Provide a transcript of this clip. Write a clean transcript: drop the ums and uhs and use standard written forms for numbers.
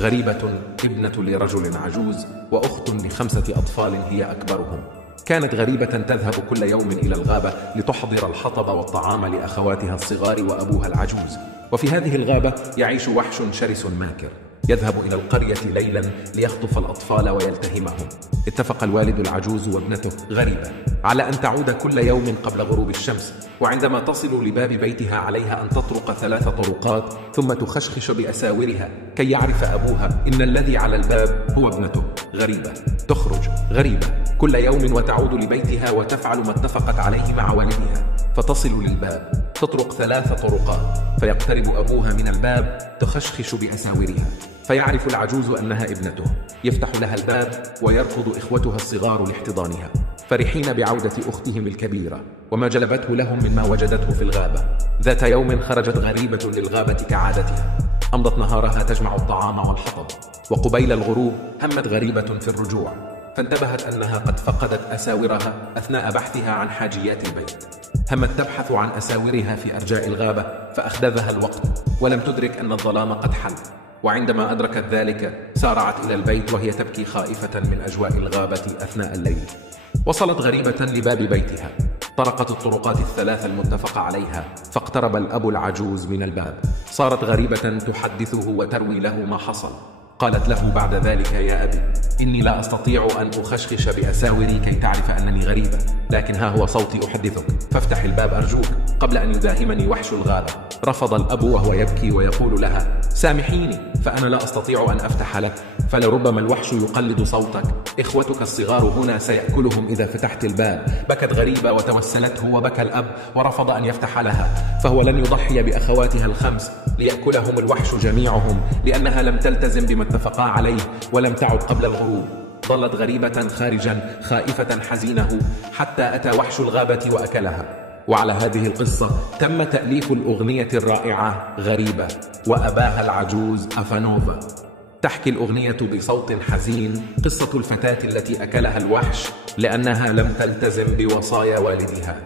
غريبة ابنة لرجل عجوز وأخت ل5 أطفال هي أكبرهم. كانت غريبة تذهب كل يوم إلى الغابة لتحضر الحطب والطعام لأخواتها الصغار وأبوها العجوز. وفي هذه الغابة يعيش وحش شرس ماكر يذهب إلى القرية ليلا ليخطف الأطفال ويلتهمهم. اتفق الوالد العجوز وابنته غريبة على أن تعود كل يوم قبل غروب الشمس، وعندما تصل لباب بيتها عليها أن تطرق 3 طرقات ثم تخشخش بأساورها كي يعرف أبوها إن الذي على الباب هو ابنته غريبة. تخرج غريبة كل يوم وتعود لبيتها وتفعل ما اتفقت عليه مع والدها، فتصل للباب تطرق 3 طرقات فيقترب أبوها من الباب تخشخش بأساورها، فيعرف العجوز أنها ابنته، يفتح لها الباب ويركض إخوتها الصغار لاحتضانها فرحين بعودة أختهم الكبيرة وما جلبته لهم مما وجدته في الغابة. ذات يوم خرجت غريبة للغابة كعادتها، أمضت نهارها تجمع الطعام والحطب، وقبيل الغروب همت غريبة في الرجوع، فانتبهت أنها قد فقدت أساورها أثناء بحثها عن حاجيات البيت. همت تبحث عن أساورها في أرجاء الغابة فأخذها الوقت ولم تدرك أن الظلام قد حل، وعندما أدركت ذلك سارعت إلى البيت وهي تبكي خائفة من أجواء الغابة أثناء الليل. وصلت غريبة لباب بيتها، طرقت الطرقات ال3 المتفق عليها، فاقترب الأب العجوز من الباب. صارت غريبة تحدثه وتروي له ما حصل. قالت له بعد ذلك: يا أبي، إني لا أستطيع أن أخشخش بأساوري كي تعرف أنني غريبة، لكن ها هو صوتي أحدثك، فافتح الباب أرجوك قبل أن يداهمني وحش الغابة. رفض الأب وهو يبكي ويقول لها: سامحيني، فأنا لا أستطيع أن أفتح لك، فلربما الوحش يقلد صوتك، إخوتك الصغار هنا سيأكلهم إذا فتحت الباب. بكت غريبة وتوسلته وبكى الأب ورفض أن يفتح لها، فهو لن يضحي بأخواتها ال5 ليأكلهم الوحش جميعهم لأنها لم تلتزم بما اتفقا عليه ولم تعد قبل الغروب. ظلت غريبة خارجا خائفة حزينة حتى أتى وحش الغابة وأكلها. وعلى هذه القصة تم تأليف الأغنية الرائعة غريبة وأباها العجوز أفانوفا. تحكي الأغنية بصوت حزين قصة الفتاة التي أكلها الوحش لأنها لم تلتزم بوصايا والدها.